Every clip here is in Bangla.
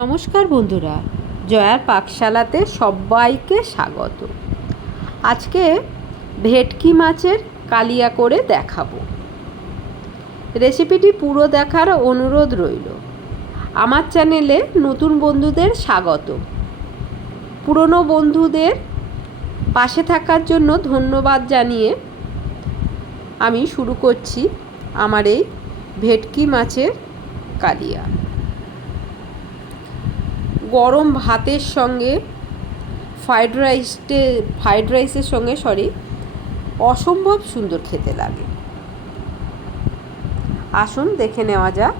নমস্কার বন্ধুরা, জয়ার পাকশালাতে সবাইকে স্বাগত। আজকে ভেটকি মাছের কালিয়া করে দেখাবো। রেসিপিটি পুরো দেখার অনুরোধ রইল। আমার চ্যানেলে নতুন বন্ধুদের স্বাগত। পুরনো বন্ধুদের পাশে থাকার জন্য ধন্যবাদ জানিয়ে আমি শুরু করছি আমার এই ভেটকি মাছের কালিয়া। গরম ভাতের সঙ্গে ফ্রাইড রাইসটে ফ্রাইড রাইসের সঙ্গে সরি অসম্ভব সুন্দর খেতে লাগে। আসুন দেখে নেওয়া যাক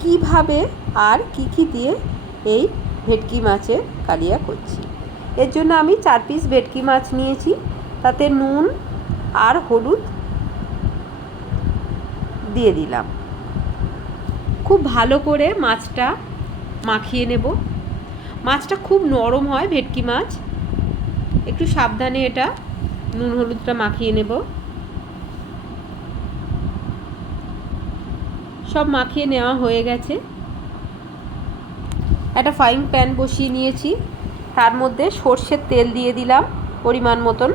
কীভাবে আর কি কি দিয়ে এই ভেটকি মাছের কালিয়া করছি। এর জন্য আমি চার পিস ভেটকি মাছ নিয়েছি। তাতে নুন আর হলুদ দিয়ে দিলাম। খুব ভালো করে মাছটা মাখিয়ে নেব। মাছটা খুব নরম হয় ভেটকি মাছ। একটু সাবধানে এটা নুন হলুদটা মাখিয়ে নেব। সব মাখিয়ে নেওয়া হয়ে গেছে। একটা ফ্রাইং প্যান বসিয়ে নিয়েছি। তার মধ্যে সর্ষের তেল দিয়ে দিলাম পরিমাণ মতন।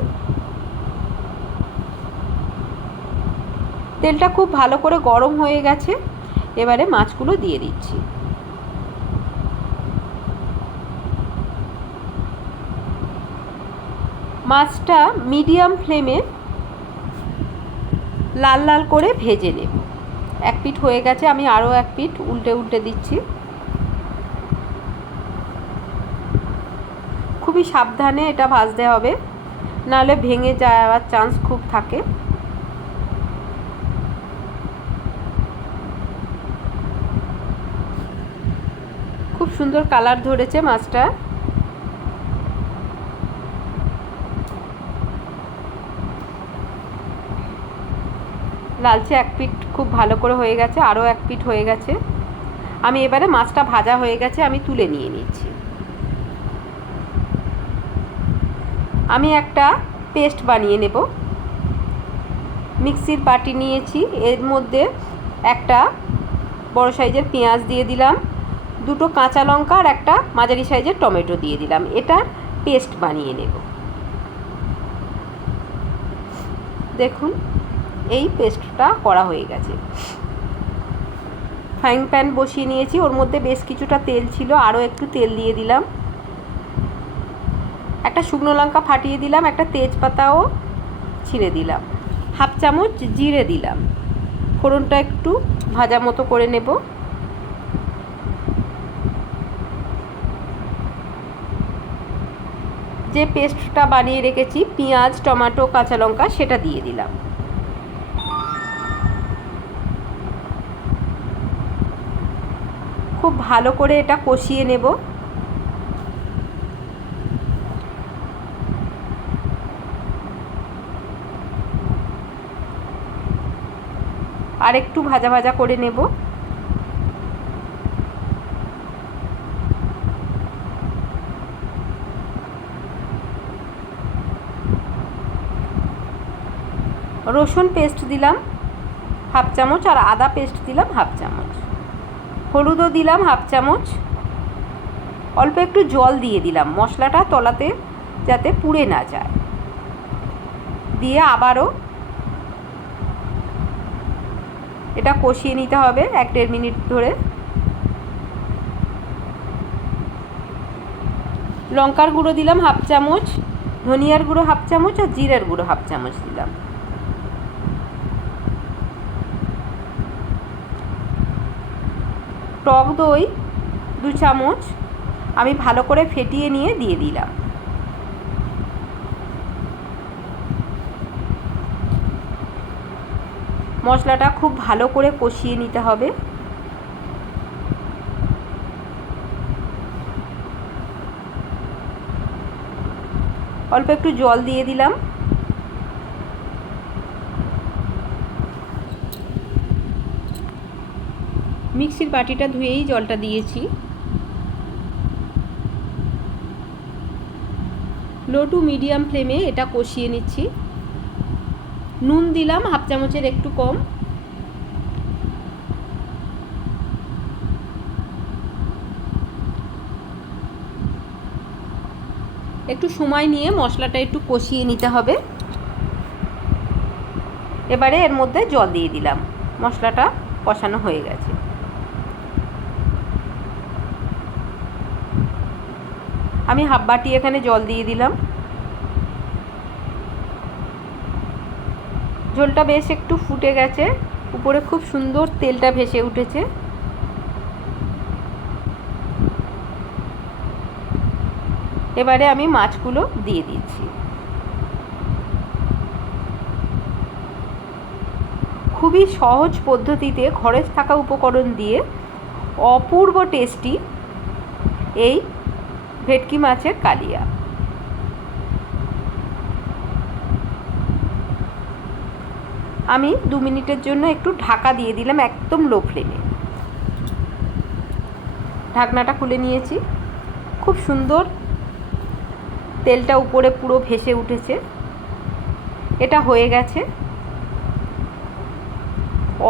তেলটা খুব ভালো করে গরম হয়ে গেছে। এবারে মাছগুলো দিয়ে দিচ্ছি। মাছটা মিডিয়াম ফ্লেমে লাল লাল করে ভেজে নেব। এক পিঠ হয়ে গেছে, আমি আরও এক পিঠ উল্টে উল্টে দিচ্ছি। খুবই সাবধানে এটা ভাজতে হবে, নাহলে ভেঙে যাওয়ার চান্স খুব থাকে। খুব সুন্দর কালার ধরেছে মাছটা। লালচে এক পিঠ খুব ভালো করে হয়ে গেছে, আরও এক পিঠ হয়ে গেছে। আমি এবারে মাছটা ভাজা হয়ে গেছে, আমি তুলে নিয়ে নিচ্ছি। আমি একটা পেস্ট বানিয়ে নেব। মিক্সির বাটি নিয়েছি, এর মধ্যে একটা বড় সাইজের পেঁয়াজ দিয়ে দিলাম, দুটো কাঁচা লঙ্কা আর একটা মাঝারি সাইজের টমেটো দিয়ে দিলাম। এটা পেস্ট বানিয়ে নেব। দেখুন এই পেস্টটা করা হয়ে গেছে। ফ্রাইং প্যান বসিয়ে নিয়েছি, ওর মধ্যে বেশ কিছুটা তেল ছিল, আরও একটু তেল দিয়ে দিলাম। একটা শুকনো লঙ্কা ফাটিয়ে দিলাম, একটা তেজপাতাও ছিঁড়ে দিলাম। হাফ চামচ জিরে দিলাম। ফোড়নটা একটু ভাজা মতো করে নেব। যে পেস্টটা বানিয়ে রেখেছি, পেঁয়াজ, টমেটো, কাঁচা লঙ্কা, সেটা দিয়ে দিলাম। খুব ভালো করে এটা কষিয়ে নেব। আর একটু ভাজা ভাজা করে নেব। রসুন পেস্ট দিলাম, হাফ চামচ, আর আদা পেস্ট দিলাম, হাফ চামচ। হলুদও দিলাম হাফ চামচ। অল্প একটু জল দিয়ে দিলাম। মশলাটা তলাতে যাতে পুড়ে না যায়। দিয়ে আবারও এটা কষিয়ে নিতে হবে এক দেড় মিনিট ধরে। লঙ্কার গুঁড়ো দিলাম হাফ চামচ, ধনিয়ার গুঁড়ো হাফ চামচ আর জিরের গুঁড়ো হাফ চামচ দিলাম। টক দই দু চামচ আমি ভালো করে ফেটিয়ে নিয়ে দিয়ে দিলাম। মশলাটা খুব ভালো করে কষিয়ে নিতে হবে। অল্প একটু জল দিয়ে দিলাম। মিক্সির বাটিটা ধুয়েই জলটা দিয়েছি। লো টু মিডিয়াম ফ্লেমে এটা কষিয়ে নিচ্ছি। নুন দিলাম, হাফ চামচের একটু কম। একটু সময় নিয়ে মশলাটা একটু কষিয়ে নিতে হবে। এবারে এর মধ্যে জল দিয়ে দিলাম। মশলাটা কষানো হয়ে গেছে। আমি হাফ বাটি এখানে জল দিয়ে দিলাম। ঝোলটা বেশ একটু ফুটে গেছে, উপরে খুব সুন্দর তেলটা ভেসে উঠেছে। এবারে আমি মাছগুলো দিয়ে দিচ্ছি। খুবই সহজ পদ্ধতিতে ঘরে থাকা উপকরণ দিয়ে অপূর্ব টেস্টি এই ভেটকি মাছের কালিয়া। আমি দু মিনিটের জন্য একটু ঢাকা দিয়ে দিলাম একদম লো ফ্লেমে ঢাকনাটা খুলে নিয়েছি। খুব সুন্দর তেলটা উপরে পুরো ভেসে উঠেছে। এটা হয়ে গেছে।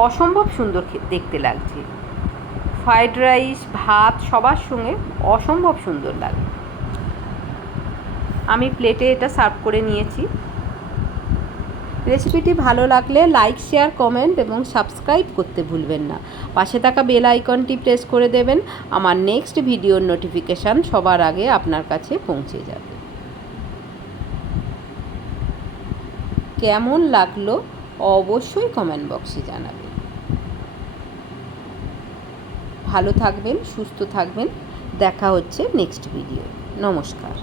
অসম্ভব সুন্দর দেখতে লাগছে। ফ্রাইড রাইস, ভাত সবার সঙ্গে অসম্ভব সুন্দর লাগে। আমি প্লেটে এটা সার্ভ করে নিয়েছি। রেসিপিটি ভালো লাগলে লাইক, শেয়ার, কমেন্ট এবং সাবস্ক্রাইব করতে ভুলবেন না। পাশে থাকা বেল আইকনটি প্রেস করে দেবেন। আমার নেক্সট ভিডিওর নোটিফিকেশান সবার আগে আপনার কাছে পৌঁছে যাবে। কেমন লাগল অবশ্যই কমেন্ট বক্সে জানাবেন। ভালো থাকবেন সুস্থ থাকবেন। দেখা হচ্ছে নেক্সট ভিডিও নমস্কার।